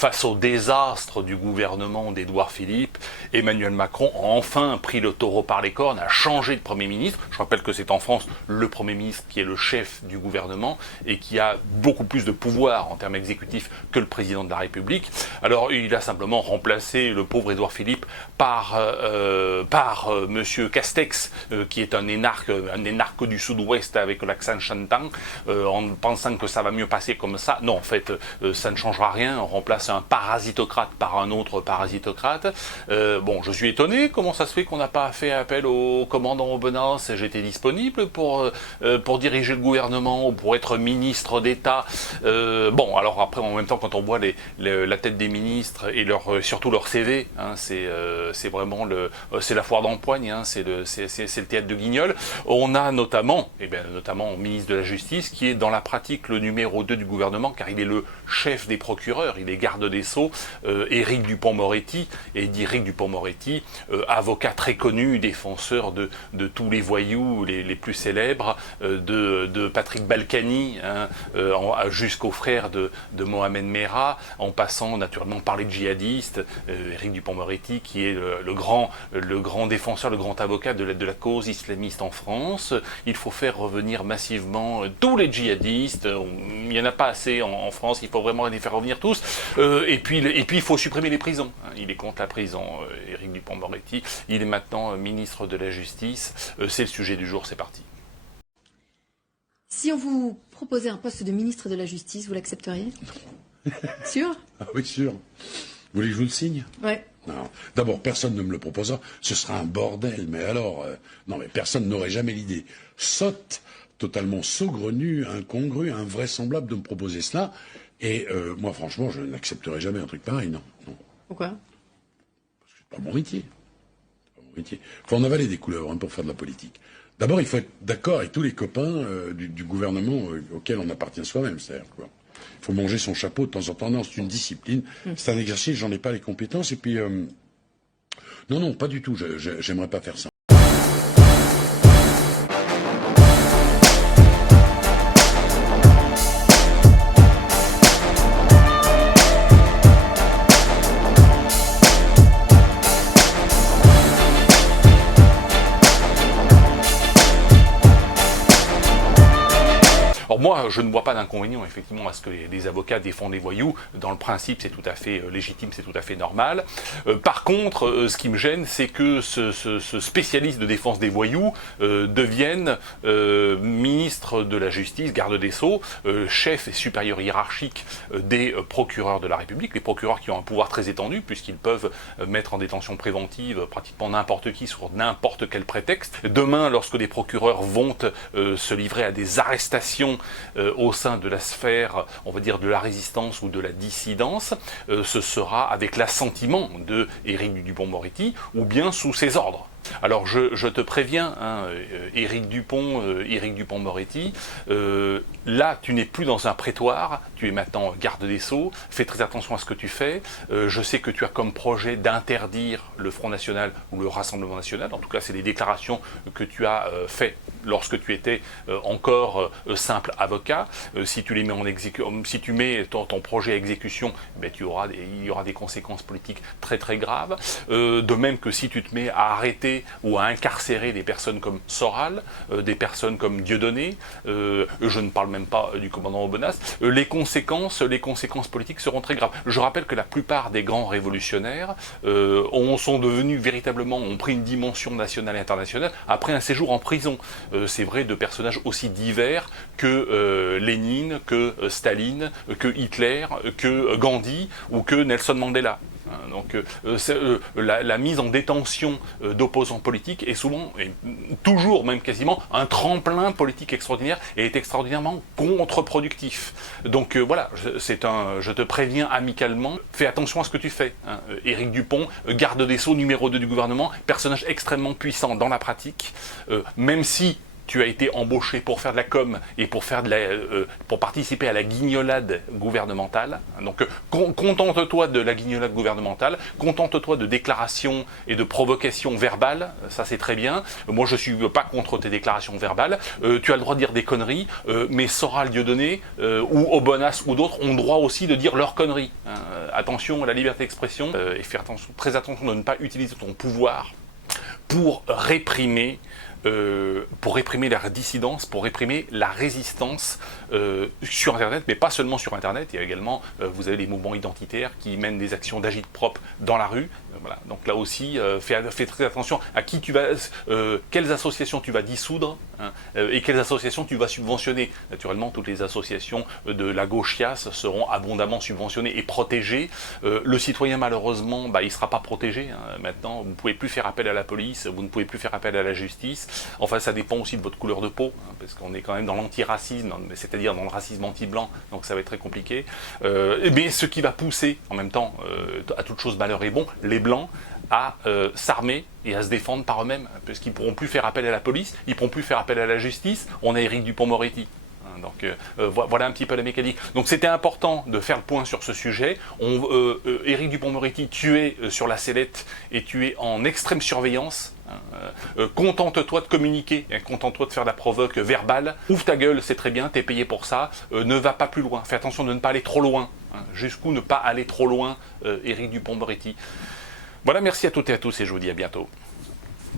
face au désastre du gouvernement d'Édouard Philippe, Emmanuel Macron a enfin pris le taureau par les cornes, a changé de Premier ministre. Je rappelle que c'est en France le Premier ministre qui est le chef du gouvernement et qui a beaucoup plus de pouvoir en termes exécutifs que le Président de la République. Alors il a simplement remplacé le pauvre Édouard Philippe par Monsieur Castex, qui est un énarque du Sud-Ouest avec l'accent chantant, en pensant que ça va mieux passer comme ça. Non, en fait, ça ne changera rien. On remplace un parasitocrate par un autre parasitocrate. Bon, je suis étonné. Comment ça se fait qu'on n'a pas fait appel au commandant Aubenas? J'étais disponible pour diriger le gouvernement ou pour être ministre d'État. Bon, alors après, en même temps, quand on voit la tête des ministres et surtout leur CV, hein, c'est vraiment c'est la foire d'empoigne, hein, c'est le théâtre de Guignol. On a notamment au ministre de la Justice, qui est dans la pratique le numéro 2 du gouvernement, car il est le chef des procureurs, il est garde des Sceaux, Éric Dupond-Moretti. Et d'Éric Dupond-Moretti, avocat très connu, défenseur de tous les voyous les plus célèbres, de Patrick Balkany, hein, jusqu'au frère de Mohamed Merah, en passant naturellement par les djihadistes. Éric Dupond-Moretti, qui est le grand défenseur, le grand avocat de la cause islamiste en France. Il faut faire revenir massivement tous les djihadistes. Il n'y en a pas assez en France, il faut vraiment les faire revenir tous. Et puis il faut supprimer les prisons. Il est contre la prison, Éric Dupond-Moretti. Il est maintenant ministre de la Justice. C'est le sujet du jour, c'est parti. Si on vous proposait un poste de ministre de la Justice, vous l'accepteriez? Sûr? Ah oui, sûr. Vous voulez que je vous le signe? Ouais. Non. D'abord, personne ne me le proposera. Ce sera un bordel. Mais alors, non, mais personne n'aurait jamais l'idée sotte, totalement saugrenue, incongrue, invraisemblable de me proposer cela. Et moi, franchement, je n'accepterai jamais un truc pareil, non. Pourquoi? Parce que c'est pas mon métier. Il faut en avaler des couleuvres, hein, pour faire de la politique. D'abord, il faut être d'accord avec tous les copains du gouvernement auquel on appartient soi-même. C'est-à-dire quoi. Il faut manger son chapeau de temps en temps. Non, c'est une discipline. C'est un exercice, j'en ai pas les compétences. Et puis, non, pas du tout. J'aimerais pas faire ça. Alors moi, je ne vois pas d'inconvénient, effectivement, à ce que les avocats défendent les voyous. Dans le principe, c'est tout à fait légitime, c'est tout à fait normal. Par contre, ce qui me gêne, c'est que ce spécialiste de défense des voyous devienne ministre de la Justice, garde des Sceaux, chef et supérieur hiérarchique des procureurs de la République, les procureurs qui ont un pouvoir très étendu, puisqu'ils peuvent mettre en détention préventive pratiquement n'importe qui sur n'importe quel prétexte. Demain, lorsque des procureurs vont se livrer à des arrestations au sein de la sphère, on va dire, de la résistance ou de la dissidence, ce sera avec l'assentiment de Éric Dupond-Moretti ou bien sous ses ordres. Alors je te préviens, hein, Éric Dupond-Moretti, là tu n'es plus dans un prétoire, tu es maintenant garde des Sceaux, fais très attention à ce que tu fais. Je sais que tu as comme projet d'interdire le Front National ou le Rassemblement National, en tout cas c'est des déclarations que tu as faites lorsque tu étais encore simple avocat. Si tu les mets si tu mets ton projet à exécution, ben, il y aura des conséquences politiques très très graves. De même que si tu te mets à arrêter ou à incarcérer des personnes comme Soral, des personnes comme Dieudonné, je ne parle même pas du commandant Aubenas, les conséquences politiques seront très graves. Je rappelle que la plupart des grands révolutionnaires sont devenus véritablement, ont pris une dimension nationale et internationale après un séjour en prison. C'est vrai de personnages aussi divers que Lénine, que Staline, que Hitler, que Gandhi ou que Nelson Mandela. Donc la mise en détention d'opposants politiques est souvent, et toujours même quasiment, un tremplin politique extraordinaire et est extraordinairement contre-productif. Donc voilà, je te préviens amicalement, fais attention à ce que tu fais. Hein. Éric Dupond, garde des Sceaux numéro 2 du gouvernement, personnage extrêmement puissant dans la pratique, même si tu as été embauché pour faire de la com et pour participer à la guignolade gouvernementale. Donc contente-toi de la guignolade gouvernementale, contente-toi de déclarations et de provocations verbales, ça c'est très bien. Moi je suis pas contre tes déclarations verbales. Tu as le droit de dire des conneries, mais Soral, Dieudonné ou Aubenas ou d'autres ont le droit aussi de dire leurs conneries. attention à la liberté d'expression et faire très attention de ne pas utiliser ton pouvoir pour réprimer la dissidence, pour réprimer la résistance sur Internet, mais pas seulement sur Internet. Il y a également, vous avez les mouvements identitaires qui mènent des actions d'agite-propre dans la rue. Voilà. Donc là aussi, fais très attention à qui tu vas, quelles associations tu vas dissoudre, hein, et quelles associations tu vas subventionner. Naturellement, toutes les associations de la gauchiasse seront abondamment subventionnées et protégées. Le citoyen, malheureusement, il ne sera pas protégé. Hein. Maintenant, vous ne pouvez plus faire appel à la police, vous ne pouvez plus faire appel à la justice. Enfin, ça dépend aussi de votre couleur de peau, hein, parce qu'on est quand même dans l'antiracisme, c'est-à-dire dans le racisme anti-blanc, donc ça va être très compliqué. Mais ce qui va pousser, en même temps, à toute chose malheur est bon, les Blancs à s'armer et à se défendre par eux-mêmes, parce qu'ils ne pourront plus faire appel à la police, ils ne pourront plus faire appel à la justice. On a Éric Dupond-Moretti. Donc voilà un petit peu la mécanique. Donc c'était important de faire le point sur ce sujet. Éric Dupond-Moretti, tu es sur la sellette et tu es en extrême surveillance. Contente-toi de communiquer, hein, contente-toi de faire de la provoque verbale. Ouvre ta gueule, c'est très bien, t'es payé pour ça. Ne va pas plus loin. Fais attention de ne pas aller trop loin. Hein. Jusqu'où ne pas aller trop loin, Éric Dupond-Moretti. Voilà, merci à toutes et à tous et je vous dis à bientôt.